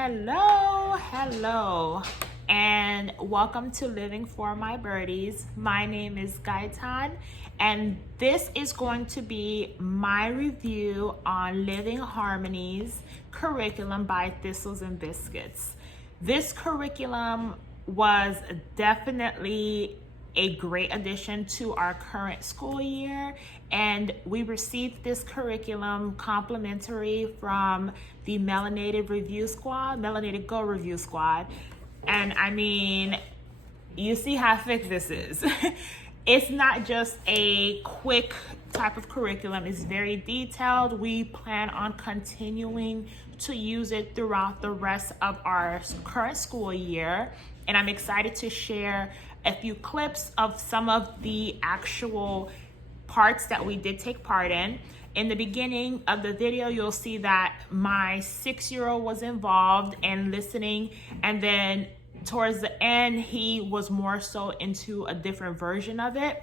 Hello, and welcome to Living for My Birdies. My name is Gaitan, and this is going to be my review on Living Harmonies curriculum by Thistles and Biscuits. This curriculum was definitely a great addition to our current school year, and we received this curriculum complimentary from the Melanated Go Review Squad. And I mean, you see how thick this is. It's not just a quick type of curriculum, it's very detailed. We plan on continuing to use it throughout the rest of our current school year, and I'm excited to share a few clips of some of the actual parts that we did take part in. In the beginning of the video, you'll see that my 6-year-old was involved and listening, and then towards the end, he was more so into a different version of it.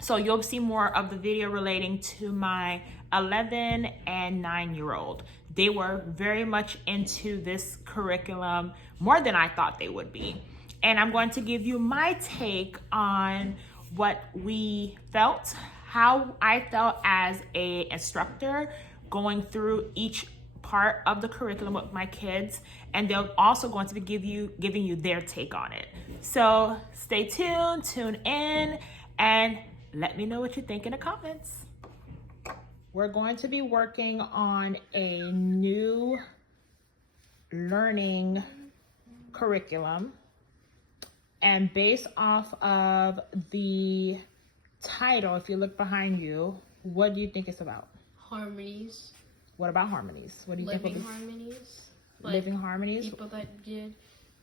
So you'll see more of the video relating to my 11 and 9-year-old. They were very much into this curriculum, more than I thought they would be. And I'm going to give you my take on what we felt, how I felt as an instructor going through each part of the curriculum with my kids, and they're also going to be giving you their take on it. So stay tuned, tune in, and let me know what you think in the comments. We're going to be working on a new learning curriculum. And based off of the title, if you look behind you, what do you think it's about? Harmonies. What about harmonies? What do you think? Living harmonies. Living harmonies? People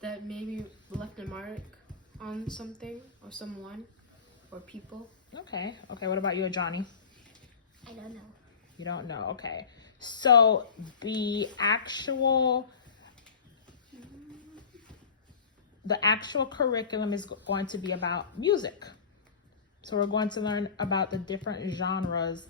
that maybe left a mark on something or someone or people. Okay. What about you, Johnny? I don't know. You don't know. Okay. So the actual curriculum is going to be about music. So we're going to learn about the different genres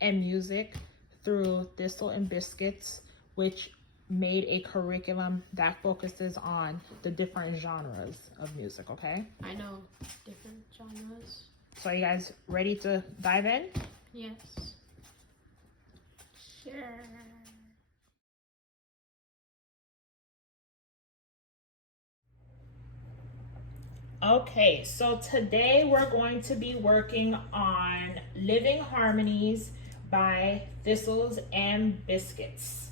and music through Thistle and Biscuits, which made a curriculum that focuses on the different genres of music, okay? I know different genres. So are you guys ready to dive in? Yes. Sure. Okay, so today we're going to be working on Living Harmonies by Thistles and Biscuits.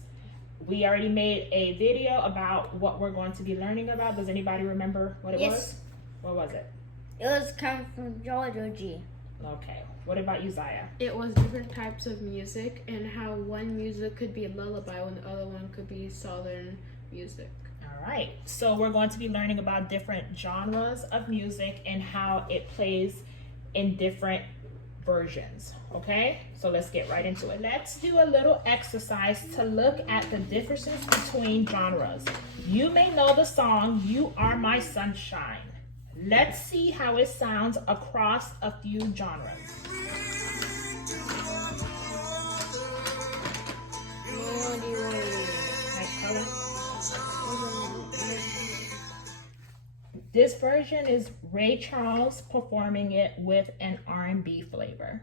We already made a video about what we're going to be learning about. Does anybody remember what it was? What was it? It was coming from Georgia G. Okay, what about you, Zaya? It was different types of music and how one music could be a lullaby when the other one could be southern music. All right, so we're going to be learning about different genres of music and how it plays in different versions, okay? So let's get right into it. Let's do a little exercise to look at the differences between genres. You may know the song, You Are My Sunshine. Let's see how it sounds across a few genres. This version is Ray Charles performing it with an R&B flavor.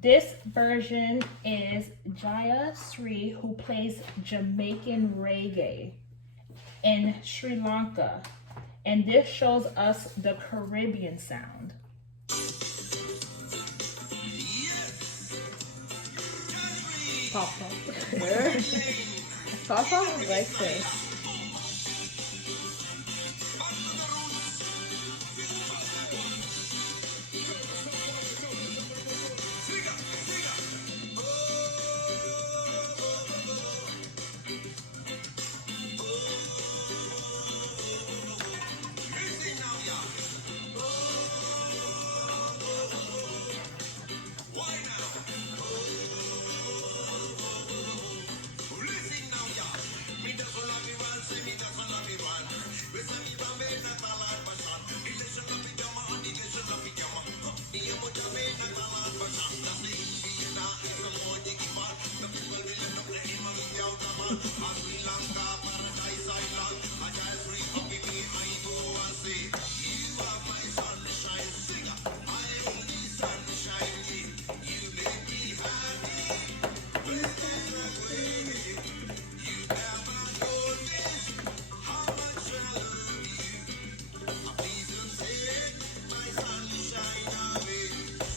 This version is Jaya Sri, who plays Jamaican reggae in Sri Lanka. And this shows us the Caribbean sound. Papa. Papa likes this.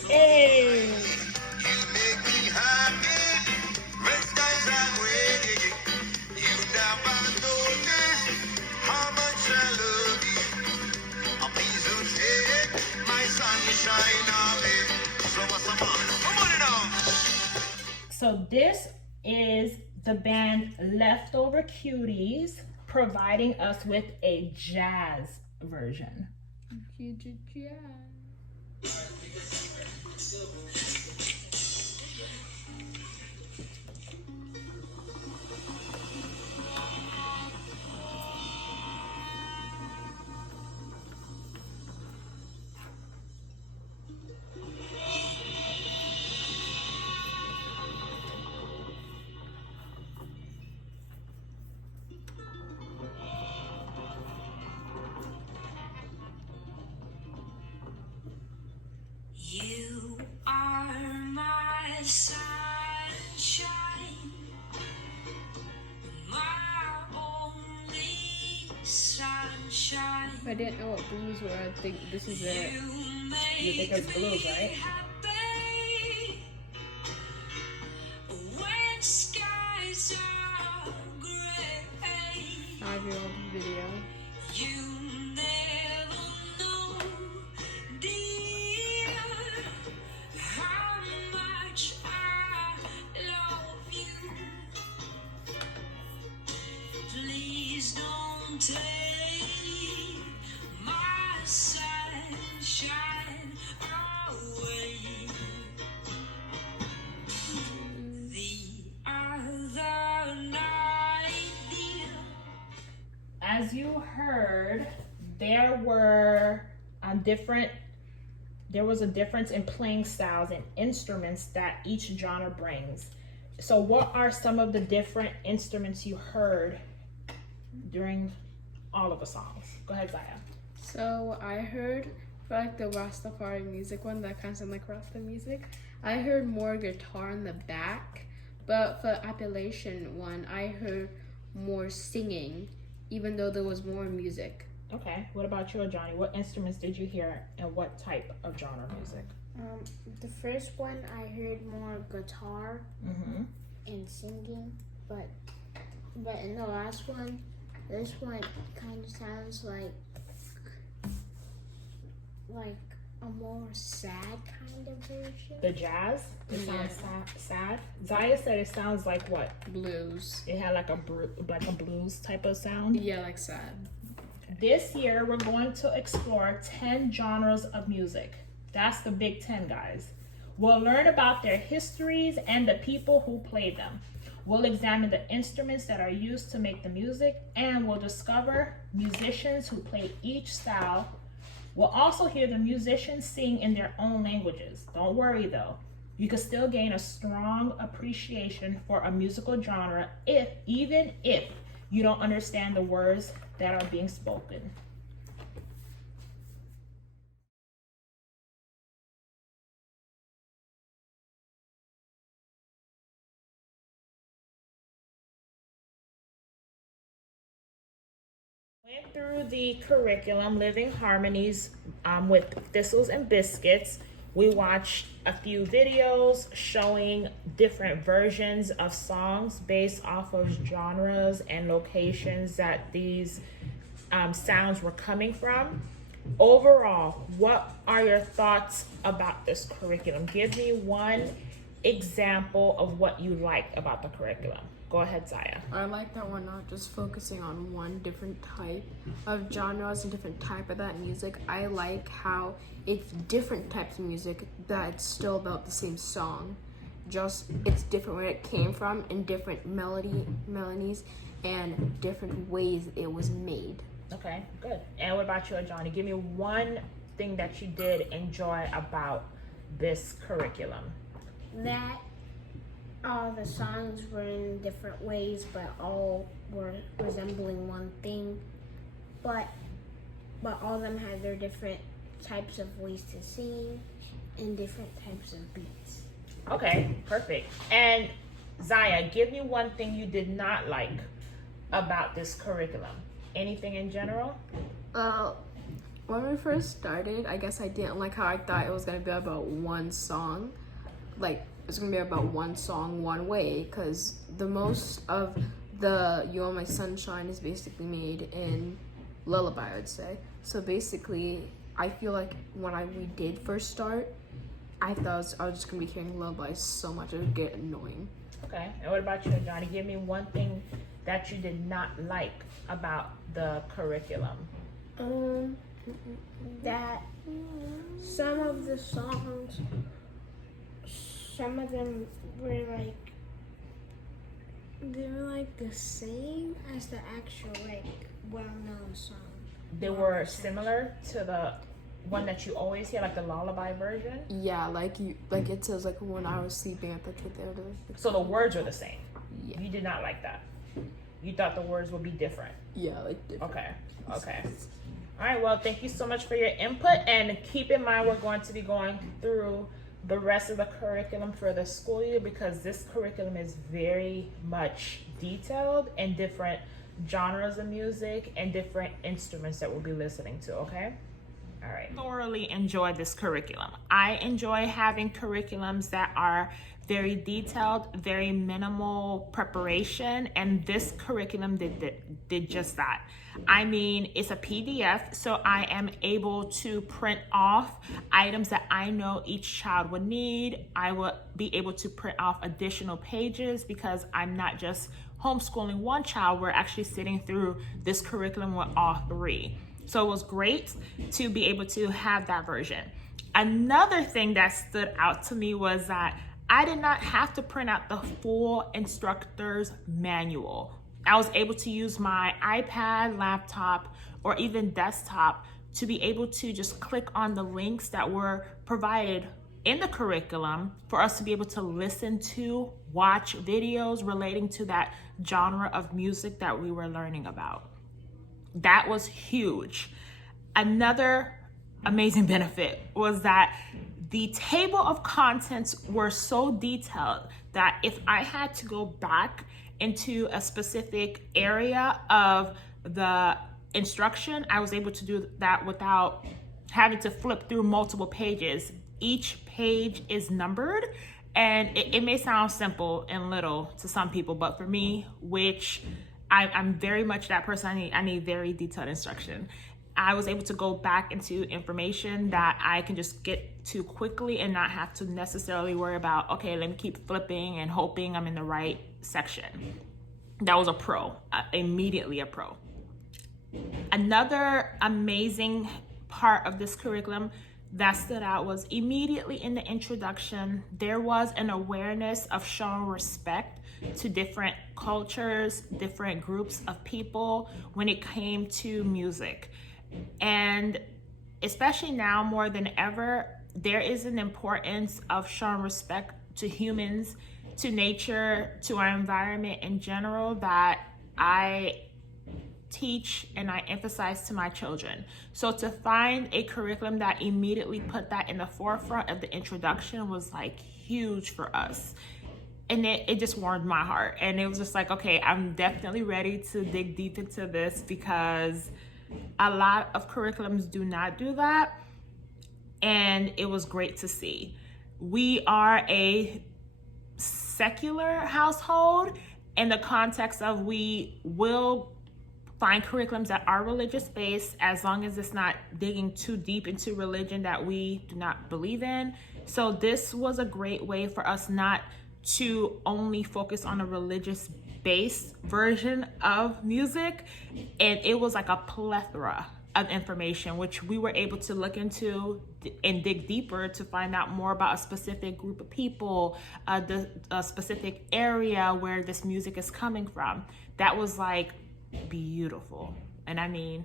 Hey! So this is the band Leftover Cuties providing us with a jazz version. You are my sunshine, my only sunshine. If I didn't know what blues were, I'd think this is it. You think it's blues, right? Happy when skies are gray. 5-year-old video. You never know, dear, how much I love you. Please don't take my sunshine away. The other night, dear. As you heard, there was a difference in playing styles and instruments that each genre brings. So what are some of the different instruments you heard during all of the songs? Go ahead, Zaya. So I heard for like the Rastafari music one that kind of sound like Rasta music. I heard more guitar in the back, but for the Appalachian one, I heard more singing, even though there was more music. Okay. What about you, Johnny? What instruments did you hear and what type of genre music? The first one I heard more guitar Mm-hmm. and singing, but in the last one, this one kind of sounds like a more sad kind of version. The jazz? It sounds sad. Zaya said it sounds like what? Blues. It had like a blues type of sound. Yeah, like sad. This year, we're going to explore 10 genres of music. That's the Big 10, guys. We'll learn about their histories and the people who played them. We'll examine the instruments that are used to make the music, and we'll discover musicians who play each style. We'll also hear the musicians sing in their own languages. Don't worry though. You can still gain a strong appreciation for a musical genre even if you don't understand the words that are being spoken. Went through the curriculum, Living Harmonies, with Thistles and Biscuits. We watched a few videos showing different versions of songs based off of genres and locations that these sounds were coming from. Overall, what are your thoughts about this curriculum? Give me one example of what you like about the curriculum. Go ahead, Zaya. I like that we're not just focusing on one different type of genres and different type of that music. I like how it's different types of music that it's still about the same song. Just it's different where it came from and different melodies and different ways it was made. Okay, good. And what about you, Johnny? Give me one thing that you did enjoy about this curriculum. That all the songs were in different ways, but all were resembling one thing. But all of them had their different types of ways to sing and different types of beats. Okay, perfect. And Zaya, give me one thing you did not like about this curriculum. Anything in general? When we first started, I guess I didn't like how I thought it was gonna be about one song. Like, it's gonna be about one song, one way, because the most of the You Are My Sunshine is basically made in lullaby, I'd say. So basically, I feel like when we did first start, I thought I was just gonna be hearing lullabies so much it would get annoying. Okay, and what about you, Johnny? Give me one thing that you did not like about the curriculum. That some of the songs, some of them were like, they were like the same as the actual like well-known song. They were similar to the one that you always hear, like the lullaby version. Yeah, like it says like when I was sleeping at the truth. So the words are the same. Yeah. You did not like that. You thought the words would be different. Yeah, like different. Okay. All right, well, thank you so much for your input. And keep in mind, we're going to be going through the rest of the curriculum for the school year because this curriculum is very much detailed and different genres of music and different instruments that we'll be listening to, okay? All right. Thoroughly enjoy this curriculum. I enjoy having curriculums that are very detailed, very minimal preparation, and this curriculum did just that. I mean, it's a PDF, so I am able to print off items that I know each child would need. I will be able to print off additional pages because I'm not just homeschooling one child, we're actually sitting through this curriculum with all three. So it was great to be able to have that version. Another thing that stood out to me was that I did not have to print out the full instructor's manual. I was able to use my iPad, laptop, or even desktop to be able to just click on the links that were provided in the curriculum for us to be able to listen to, watch videos relating to that genre of music that we were learning about. That was huge. Another amazing benefit was that the table of contents were so detailed that if I had to go back into a specific area of the instruction, I was able to do that without having to flip through multiple pages. Each page is numbered, and it may sound simple and little to some people, but for me, which I'm very much that person, I need very detailed instruction. I was able to go back into information that I can just get to quickly and not have to necessarily worry about, okay, let me keep flipping and hoping I'm in the right section. That was a pro, immediately a pro. Another amazing part of this curriculum that stood out was immediately in the introduction, there was an awareness of showing respect to different cultures, different groups of people when it came to music. And especially now more than ever, there is an importance of showing respect to humans, to nature, to our environment in general that I teach and I emphasize to my children. So to find a curriculum that immediately put that in the forefront of the introduction was like huge for us. and it just warmed my heart. And it was just like, okay, I'm definitely ready to dig deep into this, because a lot of curriculums do not do that. And it was great to see. We are a secular household in the context of we will find curriculums that are religious based, as long as it's not digging too deep into religion that we do not believe in. So this was a great way for us not to only focus on a religious based version of music. And it was like a plethora of information, which we were able to look into and dig deeper to find out more about a specific group of people, a specific area where this music is coming from. That was like beautiful. And I mean,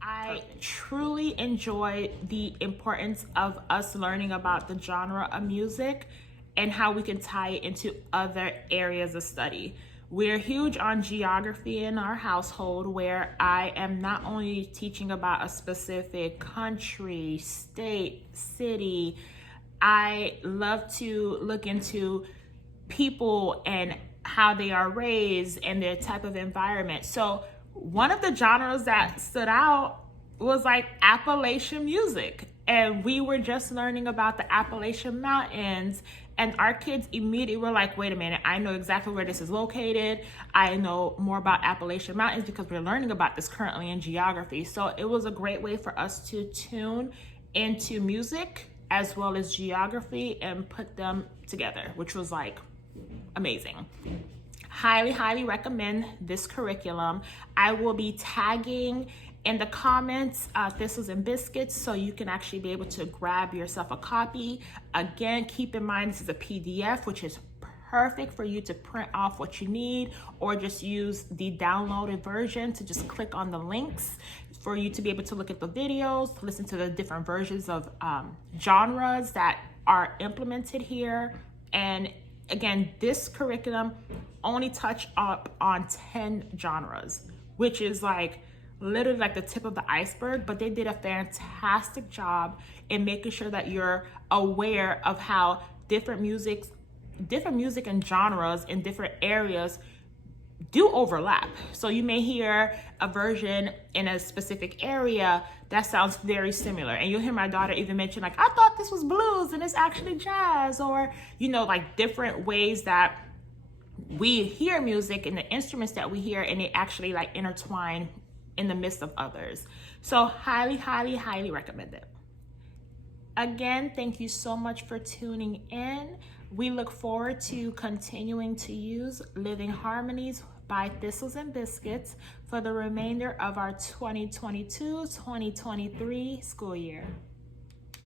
I truly enjoy the importance of us learning about the genre of music and how we can tie it into other areas of study. We're huge on geography in our household, where I am not only teaching about a specific country, state, city. I love to look into people and how they are raised and their type of environment. So one of the genres that stood out was like Appalachian music. And we were just learning about the Appalachian Mountains, and our kids immediately were like, wait a minute, I know exactly where this is located. I know more about Appalachian Mountains because we're learning about this currently in geography. So it was a great way for us to tune into music as well as geography and put them together, which was like amazing. Highly, highly recommend this curriculum. I will be tagging in the comments Thistles and Biscuits, so you can actually be able to grab yourself a copy. Again, keep in mind this is a PDF, which is perfect for you to print off what you need, or just use the downloaded version to just click on the links for you to be able to look at the videos, listen to the different versions of genres that are implemented here. And again, this curriculum only touch up on 10 genres, which is like literally like the tip of the iceberg, but they did a fantastic job in making sure that you're aware of how different music and genres in different areas do overlap. So you may hear a version in a specific area that sounds very similar, and you'll hear my daughter even mention like, I thought this was blues and it's actually jazz, or like different ways that we hear music and the instruments that we hear, and they actually like intertwine in the midst of others. So highly, highly, highly recommend it. Again, thank you so much for tuning in. We look forward to continuing to use Living Harmonies by Thistles and Biscuits for the remainder of our 2022-2023 school year.